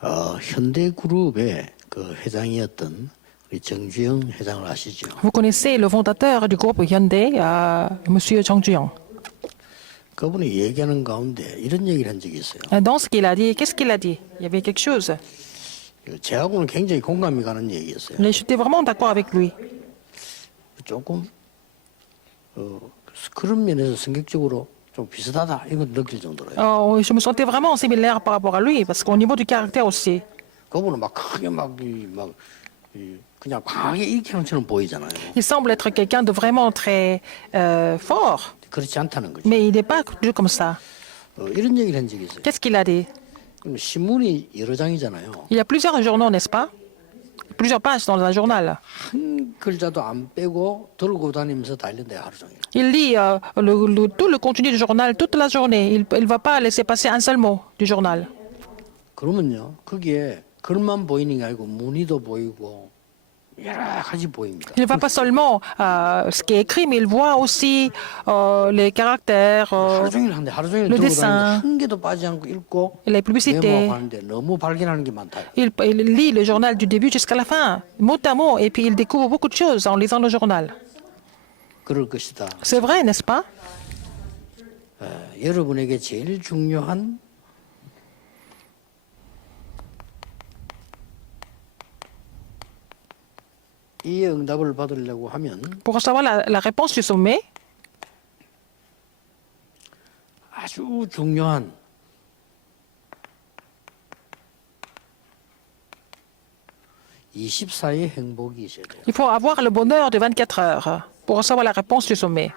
현대그룹의 그 회장이었던 우리 정주영 회장을 아시죠? Vous connaissez le fondateur du groupe Hyundai, Monsieur Chang Juyong. 그분이 얘기하는 가운데 이런 얘기를 한 적이 있어요. Dans ce qu'il a dit, qu'est-ce qu'il a dit? Il y avait quelque chose. 제하고는 굉장히 공감이 가는 얘기였어요. Mais j'étais vraiment d'accord avec lui. 조금 그런 면에서 성격적으로 좀 비슷하다 이건 느낄 정도로요. Je me sentais vraiment similaire par rapport à lui, parce qu'au niveau du caractère aussi. 그분은 막 크게 그냥 강하게 일으키는 것처럼 보이잖아요. Il semble être quelqu'un de vraiment très fort, 그렇지 않다는 거죠. mais il n'est pas du tout comme ça. 이런 얘기를 한 적이 있어요. Qu'est-ce qu'il a dit? 그럼 신문이 여러 장이잖아요. Il y a plusieurs journaux, n'est-ce pas? Plusieurs pages dans un journal. 한 글자도 안 빼고 들고 다니면서 달린대요 하루 종일. Il lit tout le contenu du journal toute la journée. Il ne va pas laisser passer un seul mot du journal. 그러면요 거기에 글만 보이는 게 아니고 무늬도 보이고 여러 가지 보입니다. Il ne voit pas seulement ce qui est écrit, mais il voit aussi les caractères, 하루 종일 하는데 하루 종일 le 들고 dessin. 다니면서 한 개도 빠지지 않고 읽고 les publicités. 메모하는데 너무 발견하는 게 많다. Il lit le journal du début jusqu'à la fin, mot à mot, et puis il découvre beaucoup de choses en lisant le journal. 그럴 것이다. C'est vrai, n'est-ce pas? 여러분에게 제일 중요한 이 응답을 받으려고 하면 Pour savoir la réponse du sommet, 아주 중요한 (24의) 행복이 있어야 돼요. il faut avoir le bonheur de 24 heures pour recevoir la réponse du sommet.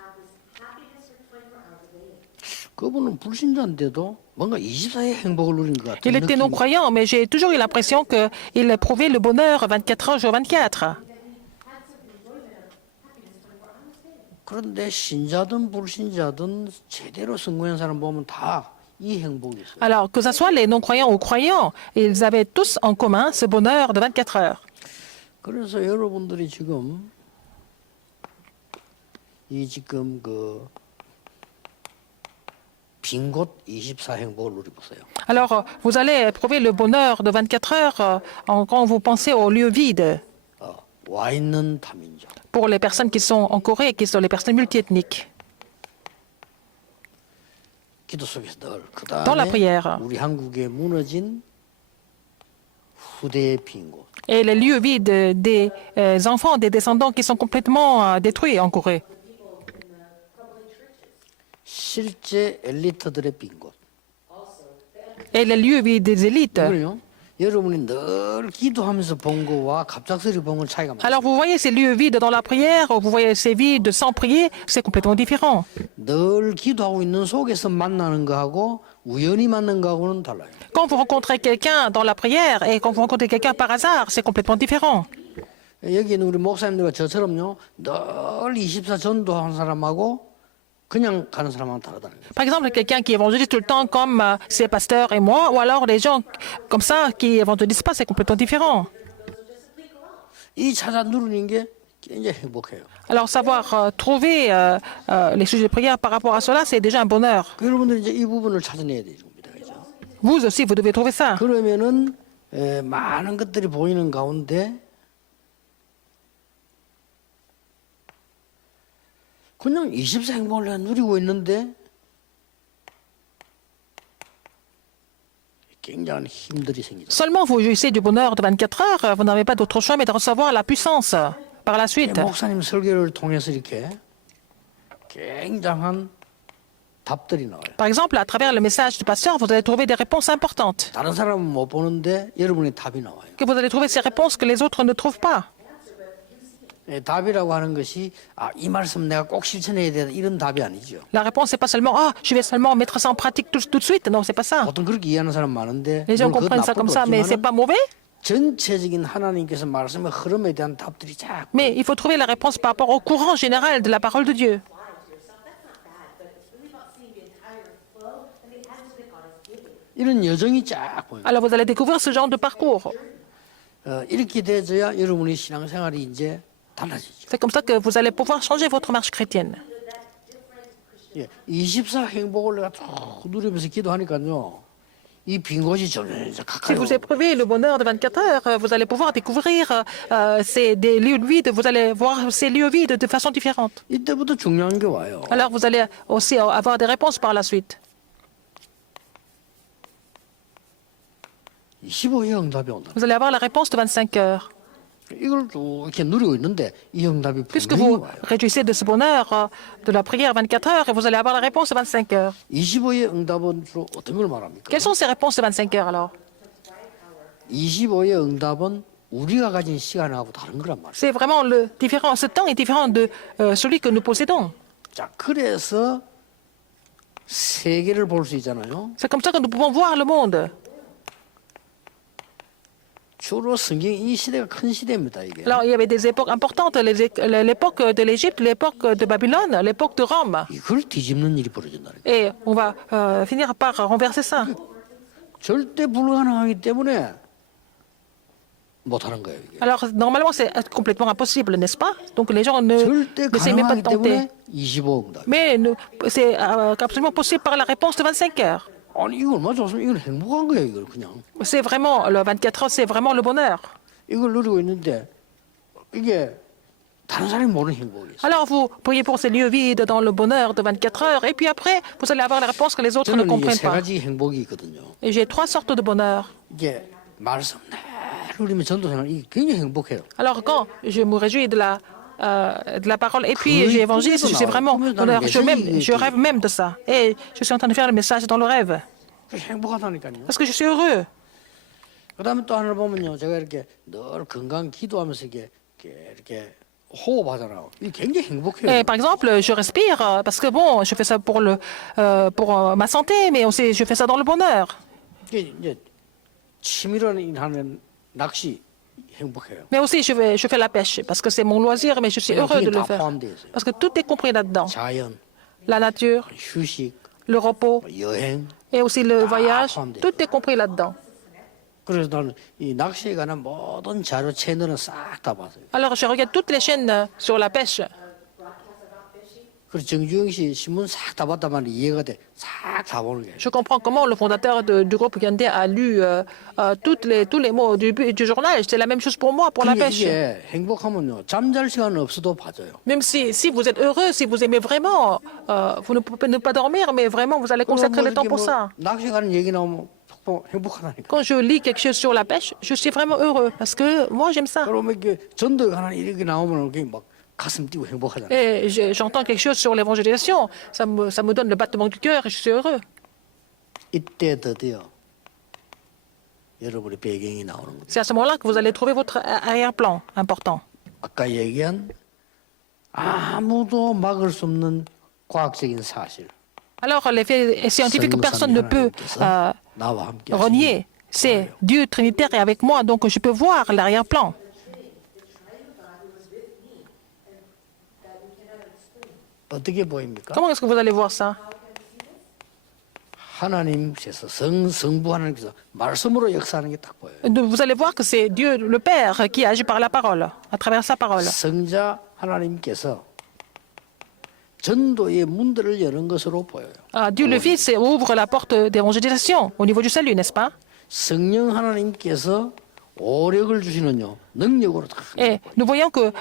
그분은 불신자인데도 뭔가 24의 행복을 누린 것 같은 Il était 느낌이. non-croyant, mais j'ai toujours eu l'impression qu'il éprouvait le bonheur 24 heures sur 24. 그런데 신자든 불신자든 제대로 성공한 사람 보면 다 이 행복이 있어요. Alors, que ce soit les non-croyants ou croyants, ils avaient tous en commun ce bonheur de 24 heures. 그래서 여러분들이 지금 빈 곳 24 행복을 누려보세요. Alors, vous allez éprouver le bonheur de 24 heures quand vous pensez aux lieux vides 와 있는 다민족. pour les personnes qui sont en Corée, qui sont les personnes multiethniques. 기도 속에서 늘 Dans la 그다음에 prière. 우리 한국에 무너진 후대의 빈 곳. Et les lieux vides des enfants, des descendants qui sont complètement détruits en Corée. 실제 엘리트들의 빈 곳. Et les lieux vides des élites. 이거요. 여러분이 늘 기도하면서 본 거와 갑작스레 본 건 차이가 많아요. Alors vous voyez ces lieux vides dans la prière, ou vous voyez ces vides sans prier, c'est complètement différent. 늘 기도하고 있는 속에서 만나는 거하고 우연히 만난 거하고는 달라요. Quand vous rencontrez quelqu'un dans la prière et quand vous rencontrez quelqu'un par hasard, c'est complètement différent. 여기 있는 우리 목사님들과 저처럼요. 늘 24 전도하는 사람하고 그냥 가는 사람하고 다르다는 거예요. Par exemple, quelqu'un qui évangélise tout le temps comme ses pasteurs et moi, ou alors les gens comme ça qui évangélisent pas, c'est complètement différent. 이 찾아 누르는 게 굉장히 행복해요. Alors savoir trouver les sujets de prière par rapport à cela, c'est déjà un bonheur. 여러분들이 이제 이 부분을 찾아내야 되는 겁니다. 그죠? Vous aussi, vous devez trouver ça. 그러면은 많은 것들이 보이는 가운데 그냥 24 행복을 누리고 있는데 굉장한 힘들이 생기죠. Seulement vous jouissez du bonheur de 24 heures, vous n'avez pas d'autre choix mais de recevoir la puissance par la suite. 목사님 설교를 통해서 이렇게 굉장한 답들이 나와요. Par exemple, à travers le message du pasteur, vous allez trouver des réponses importantes. 다른 사람은 못 보는데 여러분의 답이 나와요. Que vous allez trouver ces réponses que les autres ne trouvent pas. 답이라고 하는 것이 이 말씀 내가 꼭 실천해야 되는 이런 답이 아니죠. La réponse, c'est pas seulement « Ah, je vais seulement mettre ça en pratique tout de suite ». Non, c'est pas ça. 보통 그렇게 이해하는 사람 많은데 Les gens 물론 그건 comprennent ça comme ça, mais c'est 나쁜 pas mauvais. 전체적인 하나님께서 말씀의 흐름에 대한 답들이 자꾸 Mais il faut trouver la réponse par rapport au courant général de la parole de Dieu. 이런 여정이 쫙 보여요. Alors vous allez découvrir ce genre de parcours. 이렇게 돼줘야 여러분의 신앙생활이 이제 달라지죠. C'est comme ça que vous allez pouvoir changer votre marche chrétienne. 24 행복을 내가 쭉 누리면서 기도하니까요. 이 빈 곳이 점점 Si 가까이 vous 오고 éprouvez le bonheur de 24 heures, vous allez pouvoir découvrir des lieux vides, vous allez voir ces lieux vides de façon différente. 이때부터 중요한 게 와요. Alors vous allez aussi avoir des réponses par la suite. 25의 응답이 온다. Vous allez avoir la réponse de 25 heures. 이걸 또 이렇게 누리고 있는데 이 응답이 Puisque 분명히 vous 와요. réjouissez de ce bonheur de la prière 24 heures, et vous allez avoir la réponse de 25 heures. 25의 응답은 주로 어떤 걸 말합니까? Quelles sont ces réponses de 25 heures alors? 25의 응답은 우리가 가진 시간하고 다른 거란 말이에요. C'est vraiment le différent. Ce temps est différent de celui que nous possédons. 자, 그래서 세계를 볼 수 있잖아요. C'est comme ça que nous pouvons voir le monde. 주로 성경 이 시대가 큰 시대입니다, 이게. Alors, il y avait des époques importantes, l'époque de l'Égypte, l'époque de Babylone, l'époque de Rome. 이걸 뒤집는 일이 벌어진다는 거예요. Et on va finir par renverser ça. 절대 불가능하기 때문에 못하는 거예요, 이게. Alors, normalement, c'est complètement impossible, n'est-ce pas? Donc, les gens 절대 n'essayent même pas de 가능하기 때문에 tenter. 25 응답. Mais c'est absolument possible par la réponse de 25 heures. 아니, 이거 얼마나 좋습니까? 이건 행복한 거예요, 이걸 그냥. C'est vraiment, le 24 heures, c'est vraiment le bonheur. 이걸 누리고 있는데 이게 다른 사람이 모르는 행복이 있어요. Alors, vous priez pour ces lieux vides dans le bonheur de 24 heures, et puis après, vous allez avoir la réponse que les autres ne 저는 이게 comprennent 세 pas. 가지 행복이 있거든요. Et j'ai trois sortes de bonheur. 이게 말씀 늘 누리면 전도생활 이게 굉장히 행복해요. Alors, quand je me réjouis de la parole, et puis j'évangélise, je suis vraiment bonheur. Je rêve même de ça. Et je suis en train de faire le message dans le rêve. 행복하다니까요. Parce que je suis heureux. 그다음에 또 하나를 보면요, 제가 이렇게 늘 건강 기도하면서 이렇게 호흡하잖아요. 이게 굉장히 행복해요. Et par exemple, je respire parce que bon, je fais ça pour ma santé, mais aussi je fais ça dans le bonheur. 이게 이제 취미로 하는 낚시 행복해요. Mais aussi, je fais la pêche parce que c'est mon loisir, mais je suis heureux de le faire. Parce que tout est compris là-dedans. 자연, La nature, 휴식, le repos 여행. et aussi le voyage, tout est compris là-dedans. 그래서 나는 이 낚시에 관한 모든 자료 채널은 싹 다 봤어요. Alors, je regarde toutes les chaînes sur la pêche. 그래서 정주영 씨 신문 싹 다 봤다만 이해가 돼. 싹 다 보는 게. Je comprends comment le fondateur du groupe Gandhi a lu tous les mots du journal. C'est la même chose pour moi, pour la pêche. 이게 행복하면요 잠잘 시간 없어도 봐줘요. Même si vous êtes heureux, si vous aimez vraiment, vous ne pouvez ne pas dormir, mais vraiment, vous allez consacrer le temps pour ça. 낚시 가는 얘기 나오면 행복하다니까. Quand je lis quelque chose sur la pêche, je suis vraiment heureux parce que moi, j'aime ça. 그러면 이게 전도에 관한 이렇게 나오면 그게 막 가슴 뛰고 행복하잖아요. Et j'entends quelque chose sur l'évangélisation, ça me donne le battement du cœur et je suis heureux. 이때 드디어 여러분의 배경이 나오는 거죠. C'est à ce moment-là que vous allez trouver votre arrière-plan important. 아까 얘기한 아무도 막을 수 없는 과학적인 사실. Alors, les faits scientifiques que personne ne peut 나와 함께 renier, c'est Dieu Trinitaire est avec moi, donc je peux voir l'arrière-plan. 어떻게 보입니까? Comment est-ce que vous allez voir ça? 하나님께서 성부 하나님께서 말씀으로 역사하는 게 딱 보여요. Vous allez voir que c'est Dieu le Père qui agit par la parole, à travers sa parole. 성자 하나님께서 전도의 문들을 여는 것으로 보여요. Dieu le Fils ouvre la porte d'évangélisation au niveau du salut, n'est-ce pas? 성령 하나님께서 오력을 주시는요 능력으로 다. Et nous voyons que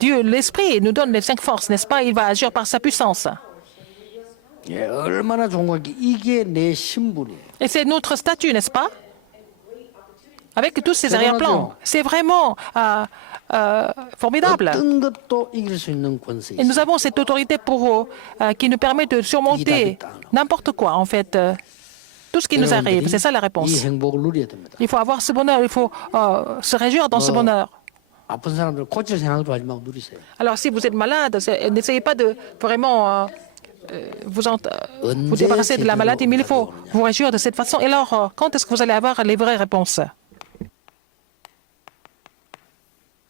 Dieu, l'Esprit, nous donne les 5 forces, n'est-ce pas? Il va agir par sa puissance. 예, 얼마나 좋은 건지 이게 내 신분이에요. Et c'est notre statut, n'est-ce pas? Avec tous ces arrière-plans. C'est vraiment formidable. 어떤 것도 이길 수 있는 권세. Et nous avons cette autorité qui nous permet de surmonter n'importe quoi, en fait. Tout ce qui nous arrive, c'est ça la réponse. 이 행복을 누려야 됩니다. Il faut avoir ce bonheur, il faut se réjouir dans ce bonheur. 아픈 사람들 고칠 생각도 하지 말고 누리세요. Alors si vous êtes malade, n'essayez pas de vraiment vous débarrasser de la maladie, mais il faut vous réjouir de cette façon. Et alors, quand est-ce que vous allez avoir les vraies réponses?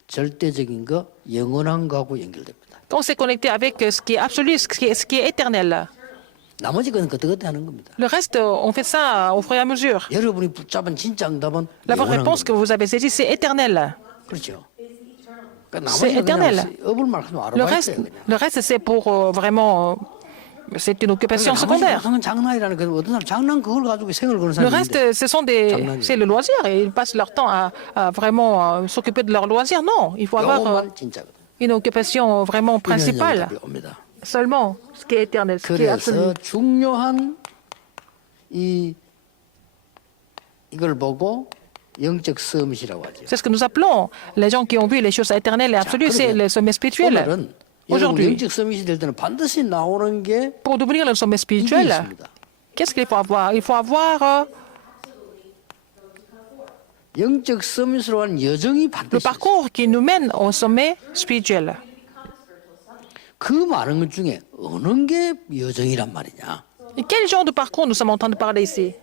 절대적인 거 영원한 거하고 연결됩니다. Quand c'est connecté avec ce qui est absolu, ce qui est éternel. 나머지 건 그때그때 하는 겁니다. Le reste, on fait ça au fur et à mesure. 여러분이 붙잡은 진짜 응답은 La vraie 영원한 réponse que 겁니다. vous avez saisie, c'est éternel. 그렇죠. 그러니까 C'est 나머지는 éternel. 그냥 업을 말하면 Le 아르바이트예요. 그냥. reste c'est pour vraiment C'est une occupation 나머지 secondaire. 보통은 장난이라는 거 어떤 사람 장난 그걸 가지고 생을 거는 Le 사람이 reste, 있는데 c'est le loisir et ils passent leur temps à vraiment s'occuper de leur loisir. Non, il faut avoir 이것만 진짜거든. une occupation vraiment 이런 principale. 답이 옵니다. Seulement ce qui est éternel, ce qui est absolu. 그래서 중요한 이걸 보고 영적 서밋이라고 하죠. C'est ce que nous appelons les gens qui ont vu les choses éternelles et absolues, c'est le sommet spirituel. 오늘은 여러분 Aujourd'hui, 영적 서밋이 될 때는 반드시 나오는 게 pour devenir le sommet 이게 spirituel, 있습니다. qu'est-ce qu'il faut avoir? Il faut avoir 영적 서밋으로 한 여정이 le 반드시 있어요. parcours qui nous mène au sommet spirituel. 그 많은 것 중에 어느 게 여정이란 말이냐? Et quel genre de parcours nous sommes en train de parler ici?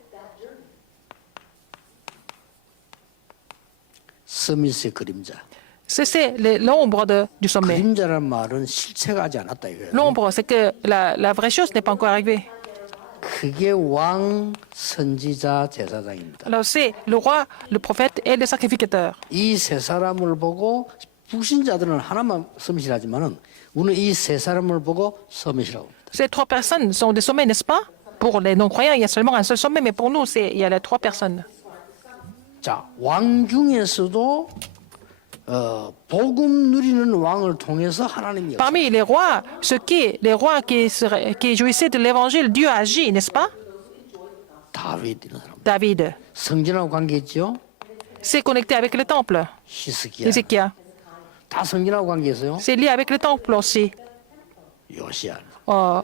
서밋의 그림자. C'est l'ombre du sommet. 그림자란 말은 실체가 하지 않았다 이거예요. L'ombre, c'est que la vraie chose n'est pas encore arrivée. 그게 왕, 선지자, 제사장입니다. Alors c'est le roi, le prophète et le sacrificateur. 이 세 사람을 보고 불신자들은 하나만 서밋이라지만은 우리는 이 세 사람을 보고 서밋이라고 합니다. Ces trois personnes sont des sommets, n'est-ce pas? Pour les non-croyants, il y a seulement un seul sommet, mais pour nous, il y a les trois personnes. 자, 왕 중에서도 복음 누리는 왕을 통해서 하나님이 Parmi les rois, les rois qui jouissaient de l'évangile, Dieu agit, n'est-ce pas? 다윗 이런 사람. David 성전하고 관계 있죠? s'est connecté avec le temple. 히스기야. Ézéchias, 다 성전하고 관계 있어요. c'est lié avec le temple aussi. 요시야. Euh,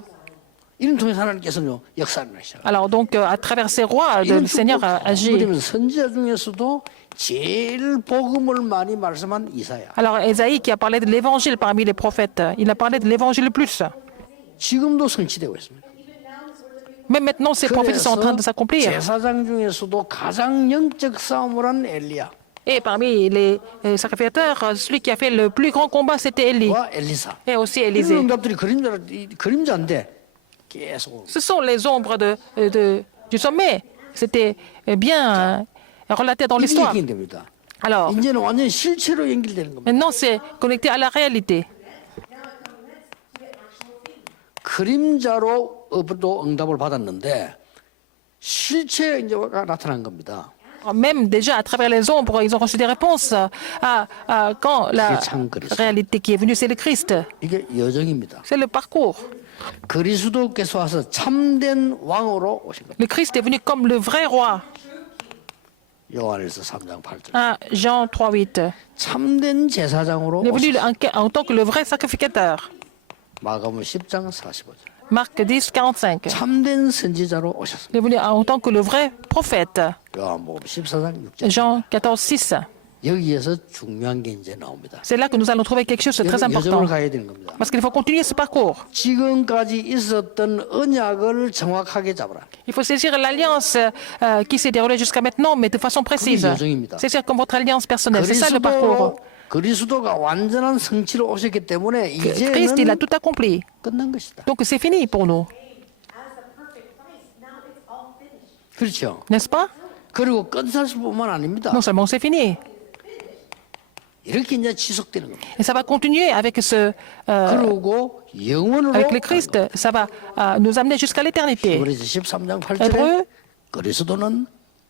이런 통해서 하나님께서는 역사를 하시죠. alors donc, à travers ces rois, le Seigneur a agi. 선지자 중에서도 제일 복음을 많이 말씀한 이사야. Alors Ésaïe qui a parlé de l'évangile parmi les prophètes, il a parlé de l'évangile le plus. 지금도 성취되고 있습니다. Même maintenant, ces prophéties sont en train de s'accomplir. 제사장 중에서도 가장 영적 싸움을 한 엘리야. Et parmi les sacrificateurs, celui qui a fait le plus grand combat, c'était Élie. 와 엘리사. Et aussi 이런 Élisée. 응답들이 그림자인데 계속 Ce sont les ombres du sommet. C'était bien relaté dans 이게 l'histoire. 연결됩니다. Alors, 이제는 완전 실체로 연결되는 겁니다. maintenant, c'est connecté à la réalité. 그림자로도 응답을 받았는데 실체 이제가 나타난 겁니다. Même déjà à travers les ombres, ils ont reçu des réponses quand la réalité qui est venue, c'est le Christ. 이게 여정입니다. C'est le parcours. 그리스도께서 와서 참된 왕으로 오신 겁니다. Le Christ est venu comme le vrai roi. 요한일서 3장 8절. Jean 3:8. 참된 제사장으로 Il est venu 오셨습니다. en tant que le vrai sacrificateur. 마가복음 10장 45절. Marc 10:45. 참된 선지자로 오셨습니다. Il est venu en tant que le vrai prophète. 요한복음 14장 6절. Jean 14:6. 여기에서 중요한 게 이제 나옵니다. C'est là que nous allons trouver quelque chose de très 여정을 important. 가야 되는 겁니다. Parce qu'il faut continuer ce parcours. 지금까지 있었던 언약을 정확하게 잡아라. Il faut saisir l'alliance qui s'est déroulée jusqu'à maintenant, mais de façon précise. 그게 여정입니다. Saisir comme votre alliance personnelle. C'est ça le parcours. 그리스도가 완전한 성취로 오셨기 때문에 Christ, il a 이제는 tout accompli. 끝난 것이다. Donc c'est fini pour nous. As the perfect Christ, now it's all finished. 그렇죠. N'est-ce pas? 그리고 끝날 뿐만 아닙니다. Non seulement c'est fini. 이렇게 이제 지속되는 겁니다. Et ça va continuer avec 그리고 영원으로 avec le Christ. Ça va nous amener jusqu'à l'éternité. 히브리서 13장 8절에 Hébreux 그리스도는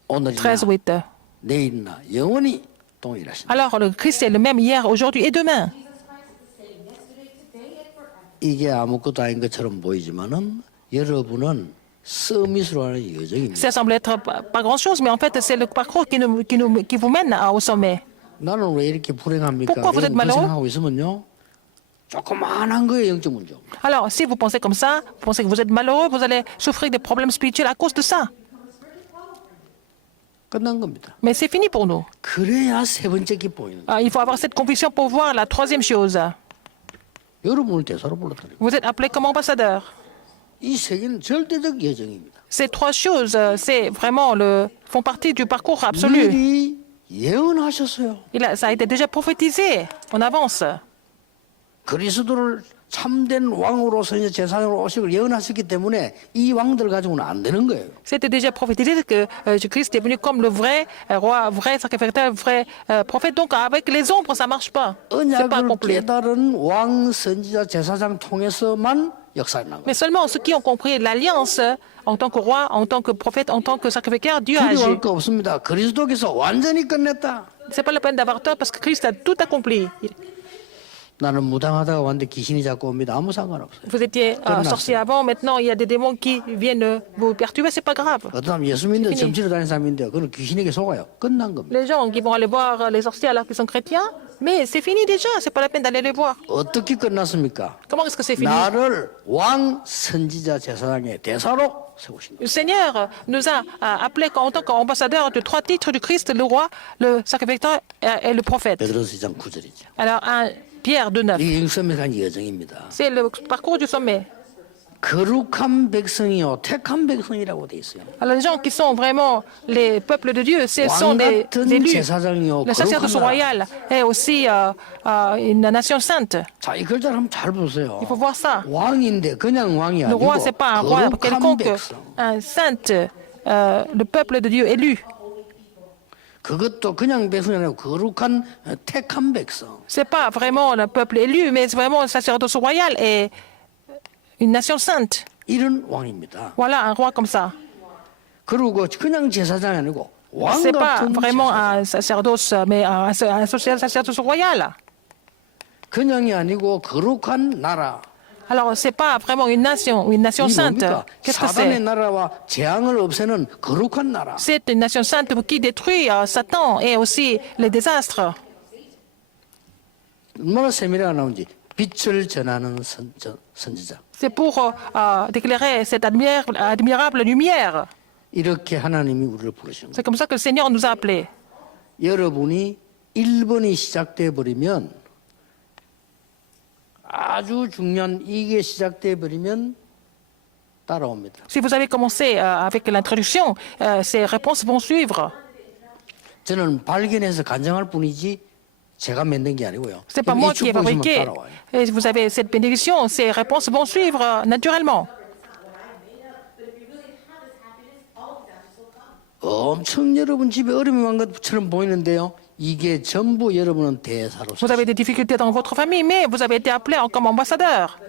오늘이나 13:8. 내일이나 영원히 동일하시다. Alors le Christ est le même hier, aujourd'hui et demain. 이게 아무것도 아닌 것처럼 보이지만은 여러분은 서밋으로 하는 여정입니다. Ça semble être pas grand-chose, mais en fait c'est le parcours qui vous mène au sommet. 나는 왜 이렇게 불행합니까? Pourquoi vous êtes 이런 malheureux? 생각하고 있으면요. 조그마한 거에 영적 문제. Alors si vous pensez comme ça, vous pensez que vous êtes malheureux, vous allez souffrir des problèmes spirituels à cause de ça. 끝난 겁니다. Mais c'est fini pour nous. 그래야 세 번째 기쁨이는 Il faut avoir cette conviction pour voir la troisième chose. 여러분을 대사로 불렀다니. Vous êtes appelé comme ambassadeur. 이 세 개는 절대적 여정입니다. Ces trois choses, c'est vraiment font partie du parcours absolu. 미리 예언하셨어요. Ça a été déjà prophétisé en avance. 그리스도를 참된 왕으로서 이제 제사장으로 오시고 예언하셨기 때문에 이 왕들 가지고는 안 되는 거예요. C'était déjà prophétisé que Jésus-Christ est venu comme le vrai roi, vrai sacrificateur, vrai prophète. Donc avec les ombres, ça marche pas. C'est pas 언약을 accompli. 깨달은 왕, 선지자, 제사장 통해서만 역사에 난 거예요. Mais seulement ceux qui ont compris l'alliance en tant que roi, en tant que prophète, en tant que sacrificateur, Dieu a agi. 두려워할 거 없습니다. 그리스도께서 완전히 끝냈다. C'est pas la peine d'avoir tort parce que Christ a tout accompli. 나는 무당하다가 왔는데 귀신이 자꾸 옵니다. 아무 상관없어요. Vous étiez sorcier avant, maintenant il y a des démons qui viennent vous perturber, c'est pas grave. 어떤 사람 예수 믿는 점치러 다니는 사람인데요. 그는 귀신에게 속아요. 끝난 겁니다. Les gens qui vont aller voir les sorciers alors qu'ils sont chrétiens, mais c'est fini déjà, c'est pas la peine d'aller les voir. 어떻게 끝났습니까? Comment est-ce que c'est fini? 나를 왕, 선지자, 제사장의 대사로 세우신 거예요. Le Seigneur nous a appelés en tant qu'ambassadeurs de 3 titres du Christ, le roi, le sacrificateur et le prophète. 베드로서 2장 9절이죠. Alors, Pierre 2,9. 이게 영성에 간 여정입니다. C'est le parcours du sommet. 거룩한 백성이요 택한 백성이라고 돼 있어요. Alors, les gens qui sont vraiment les peuples de Dieu, ce sont 왕 des 같은 élus. 제사장이요 Le sacerdoce 거룩한 나라. royal est aussi une nation sainte. 자, 이 글자를 한번 잘 보세요. Il faut voir ça. 왕인데 그냥 왕이 Le 아니고 roi, c'est pas un roi 거룩한 quelconque, 백성. un saint, le peuple de Dieu élu. 그것도 그냥 백성이 아니고 거룩한 택한 백성. C'est pas vraiment le peuple élu, mais c'est vraiment le sacerdoce royal et une nation sainte. 이런 왕입니다. Voilà, un roi comme ça. 그리고 그냥 제사장이 아니고 왕 C'est pas 같은 vraiment 제사장. un sacerdoce, mais un sacerdoce royal. 그냥이 아니고 거룩한 나라. Alors, c'est pas vraiment une nation 이 sainte. 뭡니까? Qu'est-ce que 사단의 c'est? 나라와 재앙을 없애는 거룩한 나라. C'est une nation sainte qui détruit Satan et aussi les désastres. 얼마나 세밀하게 나오는지 빛을 전하는 선지자. C'est pour déclarer cette admirable lumière. 이렇게 하나님이 우리를 부르신 거예요. C'est comme ça que le Seigneur nous a appelés. 여러분이 1번이 시작돼 버리면 아주 중요한 이게 시작돼 버리면 따라옵니다. Si vous avez commencé avec l'introduction, ces réponses vont suivre. 저는 발견해서 간증할 뿐이지 제가 만든 게 아니고요. C'est pas 이 moi qui ai 축복 있으면 fabriqué. 따라와요. Et vous avez cette bénédiction, ces réponses vont suivre naturellement. 엄청 여러분 집에 어려움이 많은 것처럼 보이는데요. 이게 전부 여러분은 대사로서 Vous avez des difficultés dans votre famille, mais vous avez été appelé comme ambassadeur.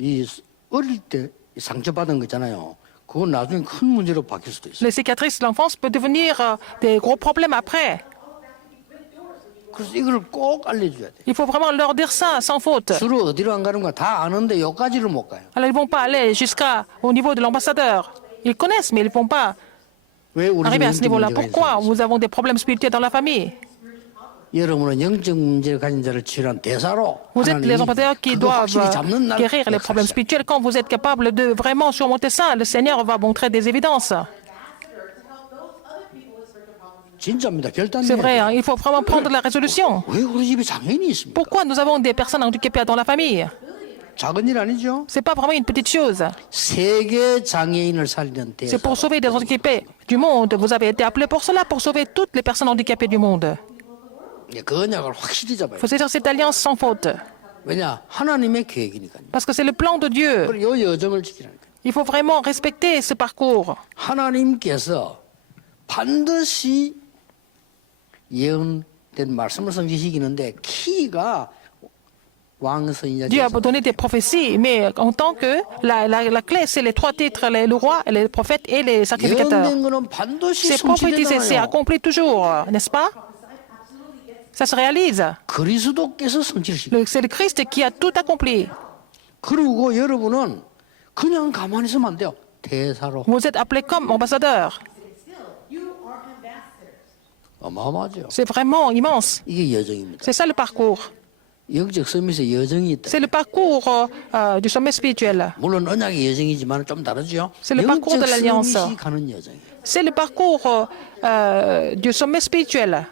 이 어릴 때 상처받은 거 있잖아요. 그건 나중에 큰 문제로 바뀔 수도 있어요. Les cicatrices de l'enfance peuvent devenir des gros problèmes après. 그래서 이걸 꼭 알려줘야 돼. Il faut vraiment leur dire ça sans faute. 주로 어디로 안 가는 거 다 아는데 여기까지를 못 가요. Alors ils ne vont pas aller jusqu'au niveau de l'ambassadeur. Ils connaissent, mais ils ne vont pas 왜 우리 arriver à ce 영적 niveau-là. 문제가 Pourquoi 있어요? nous avons des problèmes spirituels dans la famille? 여러분은 영적 문제를 가진 자를 치유한 대사로 Vous êtes 하나님이 les ambassadeurs qui 그거 doivent 확실히 잡는 날 guérir les problèmes 역사하셔요. spirituels. Quand vous êtes capable de vraiment surmonter ça, le Seigneur va montrer des évidences. 진짜입니다. C'est 결단해야 vrai, 돼요. hein, il faut vraiment prendre la résolution. 왜 우리 집에 장애인이 있습니까? Pourquoi nous avons des personnes handicapées dans la famille? 작은 일 아니죠? C'est pas vraiment une petite chose. 세계 장애인을 살리는 C'est 대사. pour sauver des handicapés du monde. Vous avez été appelé pour cela, pour sauver toutes les personnes handicapées du monde. 그 언약을 확실히 잡아요. Il faut saisir cette alliance sans faute. 왜냐? 하나님의 계획이니까요. Parce que c'est le plan de Dieu. 그리고 이 여정을 지키라니까. Il faut vraiment respecter ce parcours. 하나님께서 반드시 예언된 말씀을 성취시키는데 키가 왕선이냐 Dieu a donné des prophéties, mais en tant que la clé, c'est les 3 titres, le roi, les prophètes et les sacrificateurs. 예언된 거는 반드시 C'est prophétisé, c'est 성취되잖아요. accompli toujours, n'est-ce pas? Ça se réalise. 그리스도께서 성취시키. C'est le Christ qui a tout accompli. 그리고 여러분은 그냥 가만히 있으면 안 돼요. 대사로. Vous êtes appelés comme ambassadeurs. 어마어마하죠. C'est vraiment immense. 이게 여정입니다. C'est ça le parcours. 영적 서밋에 여정이 있다. C'est le parcours du sommet spirituel. 물론 언약의 여정이지만 좀 다르죠. C'est le parcours 영적 de l'alliance. 서밋이 가는 여정이에요. C'est le parcours du sommet spirituel.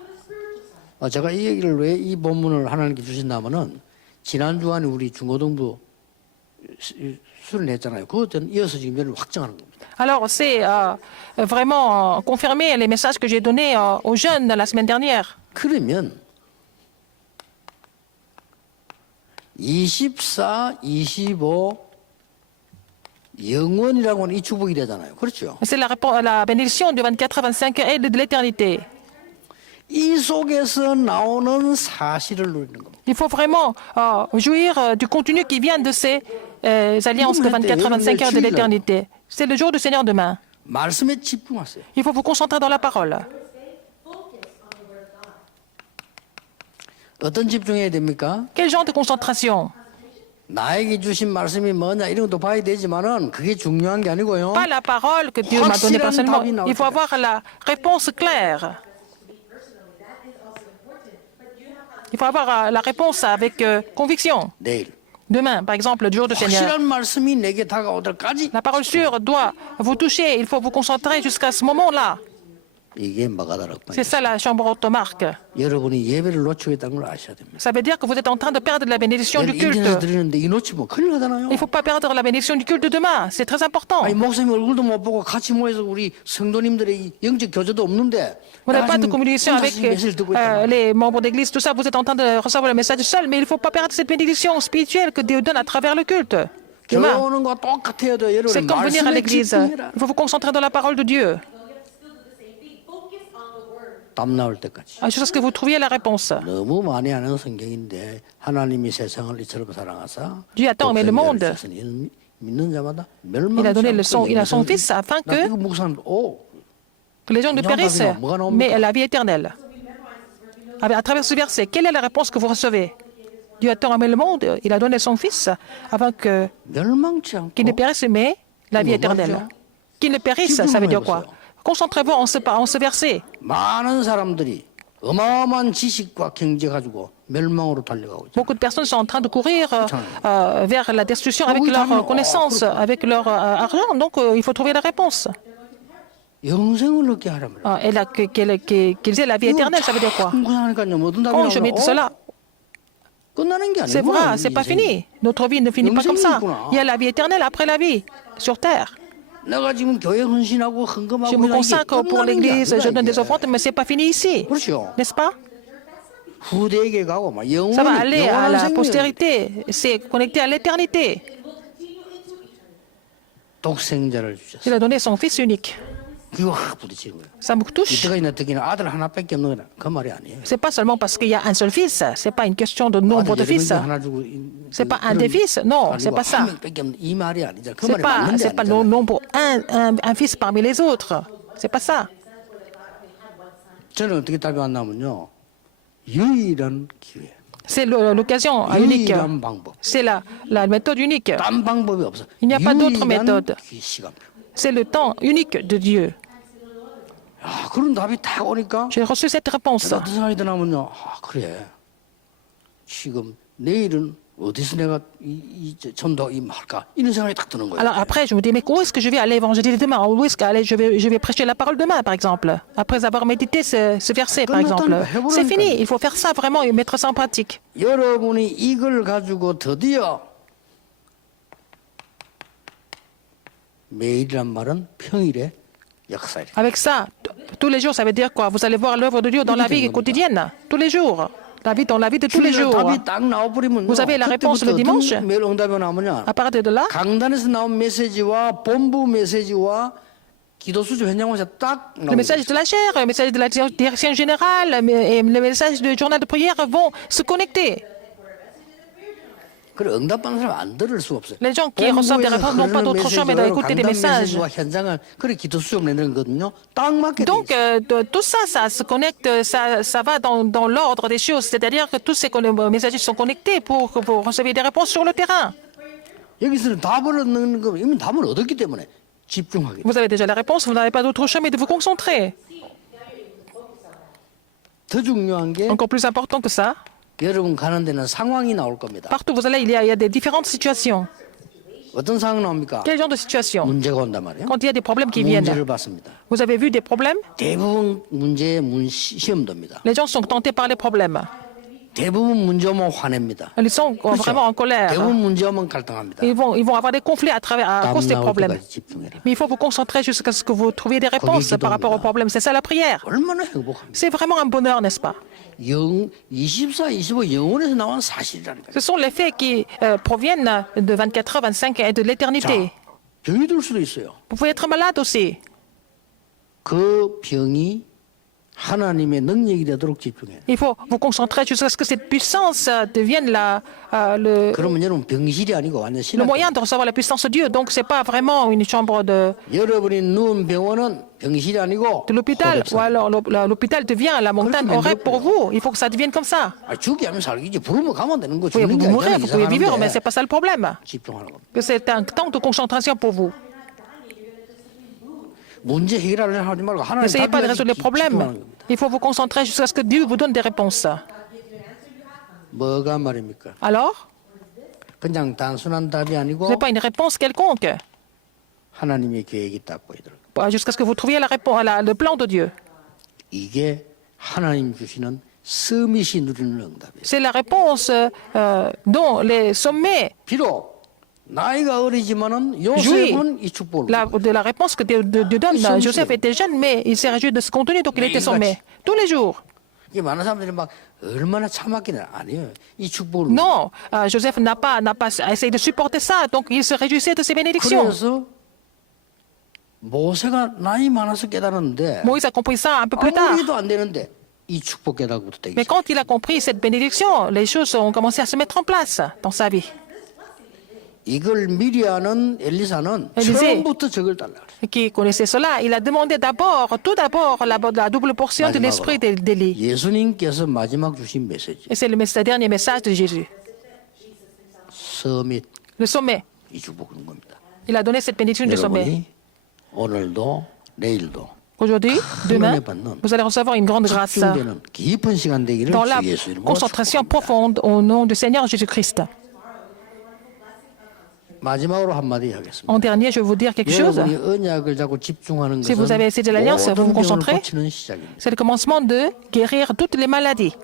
제가 이 얘기를 왜 이 본문을 하나님께 주신다면은 지난 주간에 우리 중고등부 수련했잖아요. 그것은 이어서 지금 여러분 확정하는 겁니다. Alors, c'est vraiment confirmer les messages que j'ai donnés aux jeunes la semaine dernière. 그러면 24, 25 영원이라고 하는 이 축복이 되잖아요. 그렇죠? C'est la bénédiction du 24, 25 et de l'éternité. 이 속에서 나오는 사실을 누리는 겁니다. Il faut vraiment jouir du contenu qui vient de ces alliances de 24 à 25 heures de l'éternité. C'est le jour du Seigneur demain. 말씀에 집중하세요. Il faut vous concentrer dans la parole. 어떤 집중해야 됩니까? Quel genre de concentration? 나에게 주신 말씀이 뭐냐 이런 것도 봐야 되지만은 그게 중요한 게 아니고요. Pas la parole que Dieu m'a donnée personnellement. Il faut avoir la réponse claire. Il faut avoir la réponse avec conviction. 내일 Demain, par exemple, le jour du Seigneur. 확실한 말씀이 내게 다가오들까지 La parole sûre doit vous toucher. Il faut vous concentrer jusqu'à ce moment-là. 이게 마가다락방. C'est ça la chambre haute marque. 여러분이 예배를 놓치고 있다는 걸 아셔야 됩니다. Ça veut dire que vous êtes en train de perdre la bénédiction du 인터넷에서 culte. 드리는데 이 놓치면 큰일 나잖아요. Il ne faut pas perdre la bénédiction du culte demain. C'est très important. 아니 목사님 얼굴도 못 보고 같이 모여서 우리 성도님들의 이 영적 교제도 없는데 Vous n'avez pas de communication avec les membres d'église, tout ça. Vous êtes en train de recevoir le message seul, mais il ne faut pas perdre cette bénédiction spirituelle que Dieu donne à travers le culte. Demain, 교훈과 똑같아야 돼. c'est 여러분 comme venir à 말씀에 l'église. 집중해라. Il faut vous concentrer dans la parole de Dieu, 답 나올 때까지. jusqu'à ce que vous trouviez la réponse. 너무 많이 아는 성경인데 하나님이 세상을 이처럼 사랑하사 Dieu a tant aimé le monde. 믿는 자마다 Il a donné il a son fils afin que les gens ne périssent, mais la vie éternelle. À travers ce verset, quelle est la réponse que vous recevez? Dieu a tant aimé le monde, il a donné son fils afin qu'il ne périsse, mais la vie éternelle. Qu'il ne périsse, ça veut dire quoi? Concentrez-vous en ce verset. 많은 사람들이 어마어마한 지식과 경제 가지고 멸망으로 달려가고 있죠. Beaucoup de personnes sont en train de courir vers la destruction avec leur connaissance, avec leur argent. Donc, il faut trouver la réponse. 영생을 얻게 하라면. Et qu'ils aient la vie éternelle, ça veut dire quoi? Quand je mets cela, c'est vrai, c'est pas fini. Notre vie ne finit pas comme ça. Il y a la vie éternelle après la vie sur terre. Je me consacre pour l'Église, je donne des offrandes, mais c'est pas fini ici, n'est-ce pas? Ça va aller à la postérité, c'est connecté à l'éternité. Il a donné son Fils unique. Ça me touche. C'est pas seulement parce qu'il y a un seul fils, c'est pas une question de nombre de fils. C'est pas un des fils, non, c'est pas ça. C'est pas le nombre un fils parmi les autres. C'est pas ça. C'est l'occasion unique. C'est la méthode unique. Il n'y a pas d'autre méthode. C'est le temps unique de Dieu. J'ai reçu cette réponse. Alors après, je me dis, mais où est-ce que je vais aller évangéliser demain? Où est-ce que je vais prêcher la parole demain, par exemple? Après avoir médité ce verset, par exemple. C'est fini, il faut faire ça vraiment et mettre ça en pratique. Avec ça, tous les jours, ça veut dire quoi? Vous allez voir l'œuvre de Dieu dans la vie quotidienne, tous les jours. Dans la vie de tous les jours. Vous avez la réponse le dimanche. À partir de là, le message de la chair, le message de la direction générale et le message du journal de prière vont se connecter. Les gens qui reçoivent des réponses n'ont pas d'autre choix mais d'écouter des messages. Donc, tout ça, ça se connecte, ça va dans l'ordre des choses. C'est-à-dire que tous ces messages sont connectés pour que vous receviez des réponses sur le terrain. Vous avez déjà la réponse, vous n'avez pas d'autre choix mais de vous concentrer. Encore plus important que ça, partout où vous allez, il y a des différentes situations. Quel genre de situation? Quand il y a des problèmes qui viennent. Vous avez vu des problèmes? Les gens sont tentés par les problèmes. Ils sont vraiment en colère. Ils vont avoir des conflits à cause des problèmes. Mais il faut vous concentrer jusqu'à ce que vous trouviez des réponses par rapport aux problèmes. C'est ça la prière. C'est vraiment un bonheur, n'est-ce pas? Ce sont les faits qui proviennent de 24 heures, 25 et de l'éternité. Vous pouvez être malade aussi. 하나님의 능력이 되도록 집중해. Il faut vous concentrer jusqu'à ce que cette puissance devienne le 그러면 여러분 병실이 아니고 완전 신학. moyen de recevoir la puissance de Dieu. Donc, ce n'est pas vraiment une chambre de 여러분이 누운 병원은 병실이 아니고 l'hôpital. Ou alors l'hôpital devient la montagne 그렇게 Horeb pour 만들어요. vous. Il faut que ça devienne comme ça. 죽게 하면 살기지. 부르면 가면 되는 거. Oui, 죽는 vous 게 mourrez, 아니잖아. vous pouvez vivre, mais ce n'est 이상하는데 pas ça le problème. 집중하는 겁니다. Que c'est un temps de concentration pour vous. 문제 해결을 하지 말고 하나님 N'essayez pas de résoudre les problèmes. 집중하는 겁니다. Il faut vous concentrer jusqu'à ce que Dieu vous donne des réponses. 뭐가 말입니까? Alors, 그냥 단순한 답이 아니고 ce n'est pas une réponse quelconque. 하나님의 계획이 딱 보이더라고요. Jusqu'à ce que vous trouviez la réponse, le plan de Dieu. 이게 하나님 주시는 서밋이 누리는 응답이에요. C'est la réponse dont les sommets 비록 나이가 어리지만은 jouissent 요셉은 이 축복을 de la réponse que Dieu donne. Joseph était jeune, mais il s'est réjoui de ce contenu, donc il était sommé. Tous les jours. 이게 많은 사람들이 막 얼마나 참았기는 아니에요. 이 축복을. Non, Joseph n'a pas essayé de supporter ça, donc il se réjouissait de ses bénédictions. 그래서 모세가 나이 많아서 깨달았는데 Moïse a compris ça un peu plus tard. 아무 일도 안 되는데 이 축복 깨달고부터 되기 Mais 시작. quand il a compris cette bénédiction, les choses ont commencé à se mettre en place dans sa vie. 이걸 미리 아는 엘리사는 엘리세. 처음부터 저걸 달라 그래. Qui connaissait cela, il a demandé tout d'abord la double portion de l'esprit d'Élie. 예수님께서 마지막 주신 메시지 Et c'est le dernier message de Jésus. 서밋 Le sommet. 이 축복 주는 겁니다. Il a donné cette bénédiction du sommet. 여러분이 오늘도 내일도 Aujourd'hui, demain, 받는 vous allez recevoir une grande grâce 집중되는 깊은 시간 되기를 dans la 주 예수 이름으로 concentration profonde au nom du Seigneur Jésus-Christ. 마지막으로 한마디 하겠습니다. En dernier, je vais vous dire quelque chose. 여러분이 언약을 자꾸 집중하는 Si vous avez 것은 essayé de l'alliance, vous vous 모든 병을 concentrez. 고치는 시작입니다. C'est le commencement de guérir toutes les maladies.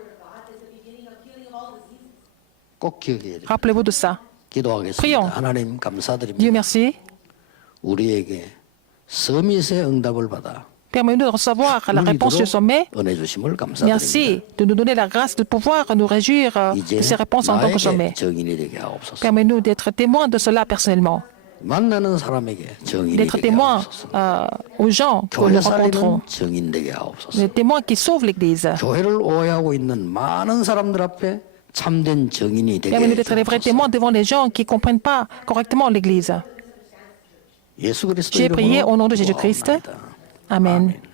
꼭 기억해야 돼요. Rappelez-vous de ça. 기도하겠습니다. Prions. 하나님 감사드립니다. Dieu merci. 우리에게 서밋의 응답을 받아 Permettez-nous de recevoir la réponse du sommet. 은혜 주심을 감사드립니다. Merci de nous donner la grâce de pouvoir nous réjouir 이제 de ces réponses en tant que 나에게 sommet. 정인이 되게 하옵소서. Permettez-nous d'être témoins de cela personnellement. 만나는 사람에게 정인이 D'être 되게 témoins 하옵소서. aux gens que 교회 nous rencontrons. 살리는 정인 되게 하옵소서. Des témoins qui sauvent l'Église. 교회를 오해하고 있는 많은 사람들 앞에 참된 정인이 되게 Permettez-nous d'être les vrais 해주옵소서. témoins devant les gens qui ne comprennent pas correctement l'Église. 예수 그리스도 J'ai prié au nom de 이름으로 Jésus-Christ. 기도하옵나이다. Amen. 아멘.